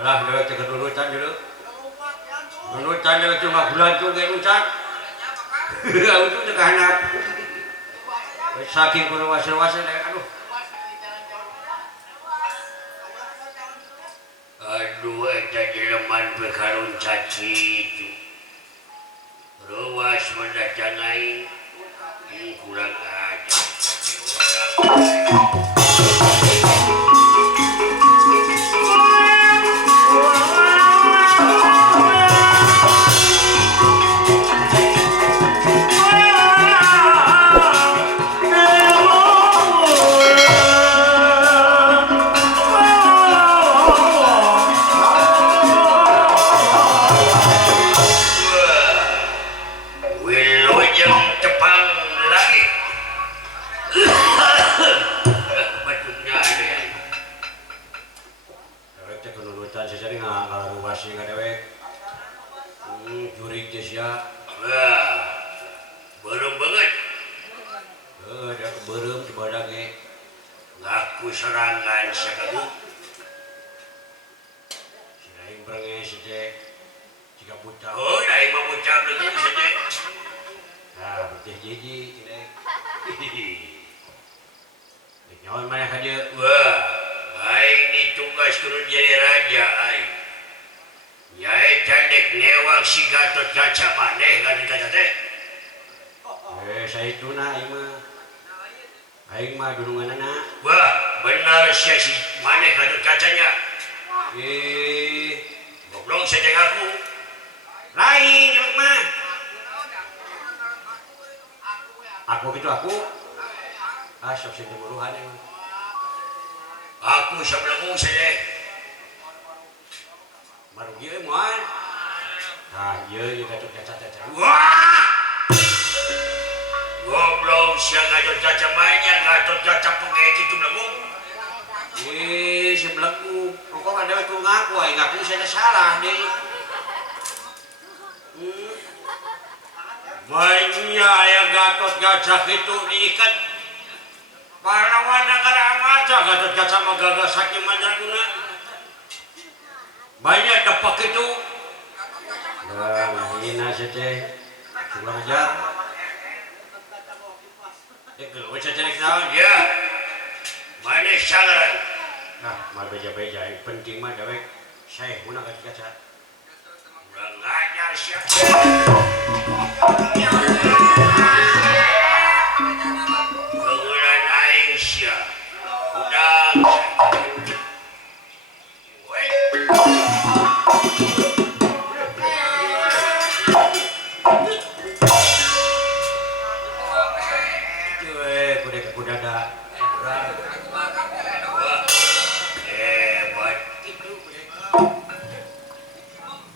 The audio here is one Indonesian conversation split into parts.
Alah, dia cakap nunutan dulu. Nunutan dia cuma bulan tu kayak nunutan. Aku tu cakap anak. Saking kurang wasir-wasir dia, aduh. Aduh, eta jeleman bekarun caci itu. Ruas mendatangai kurang aja. Jurik ya, berem banget. Dia berem coba lagi. Ngaku serangan sekali. Sinaing berengai sejak jika buta. Oh, dah imam buta berengai sejak. Nah, berarti jadi nyawan mana saja. Wah, ini tugas turun jadi raja. Nyai candek newang si Gatot Kaca maneh kan dikata teh. Saya itu na aing mah durunganana. Wah, benar sia si maneh Gatot Kacanya. Goblok saja aku. Lain yang mah. Aku gitu aku. Sok sing muruhan emang. Aku sabelengung saja. Baru dia muan. Nah, iya Gatot Kaca. Wah! Goblok sia Gatot Kaca mainnya Gatot Kaca pengek itu belenggung. Sebelengku. Pokok ada aku ngaku, ngaku saya salah deh. Mainnya aya Gatot Kaca itu diikat. Pahlawan negara aja Gatot Kaca mah gagas saking mandraguna. Banyak dapat itu. Nah, ini nasi teh. Coba aja. Kalau saya cari tahu ya. Mana salah? Nah, mal beja-beja. Yang penting mah dawek. Saya guna kaca. Kurang ajar siapa? Pengulan Aisyah. Udah.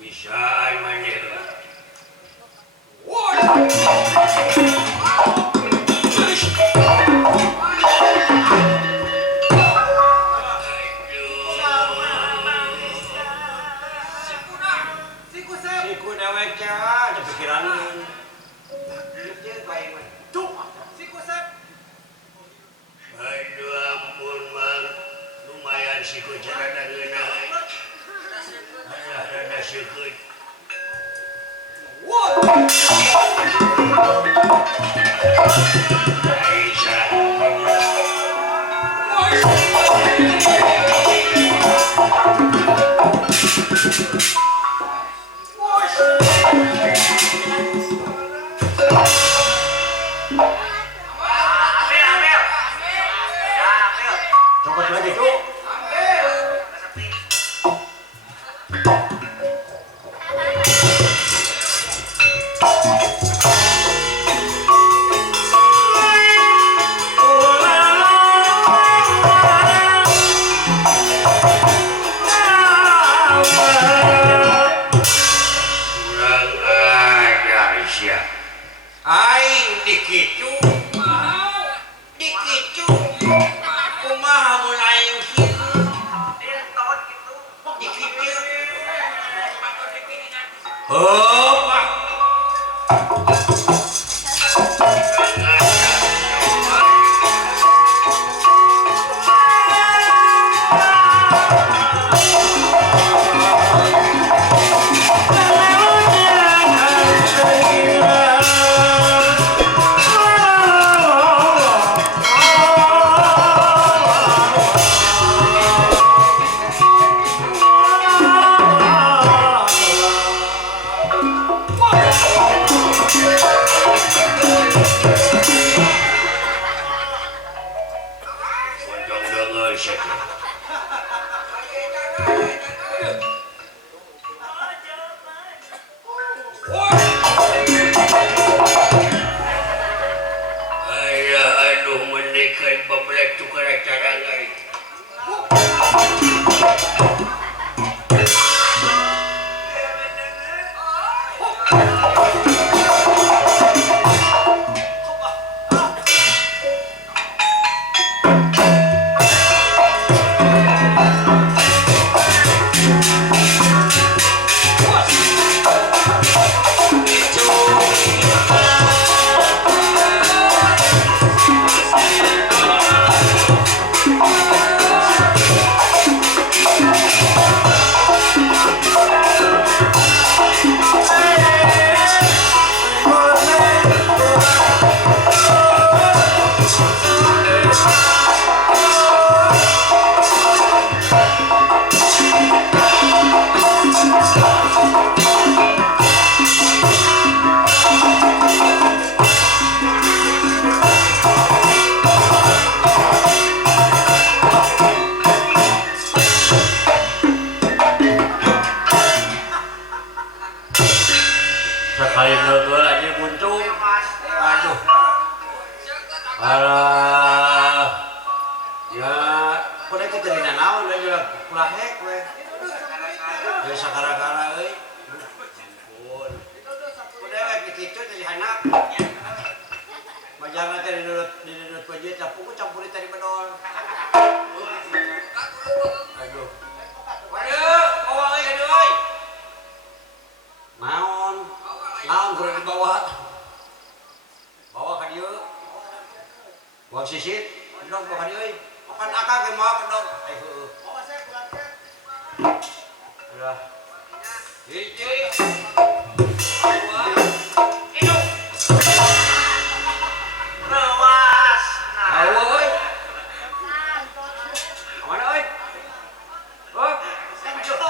Bisaan maneh. Wah. pikiran. Dia baik mah. Tuh, si kusep. Aduh ampun mang, lumayan si kucing ada geunah. Ada seukeut. Cokot lagi tuh. Aing dikitu, dikitu, kumaha mun aing kitu, dikitu. Oh, ayah aduh menikah bablek tukar acara lain. Sekali ngeul aja muncul. Aduh. Alah. Ya, kudu teh jadi naon da juga kulahek we. Geus sakara-kara euy. Ampun. Kudu we kitu jadi handap. Majarna teh dinurut peujeut campur campuri tadi bedol. Aduh. Waduh, bawa euy gaduh euy. Naon? Naon kudu dibawa? Bawa ka dieu. Buang sisit, dong bawa ka dieu euy. Makan akang ge moal kedok. Heueuh. Bawa saya pulang. Alah. Hiji. Dua. Hidup. Rewas. Ayo euy. Mana euy? Oh, lanjut.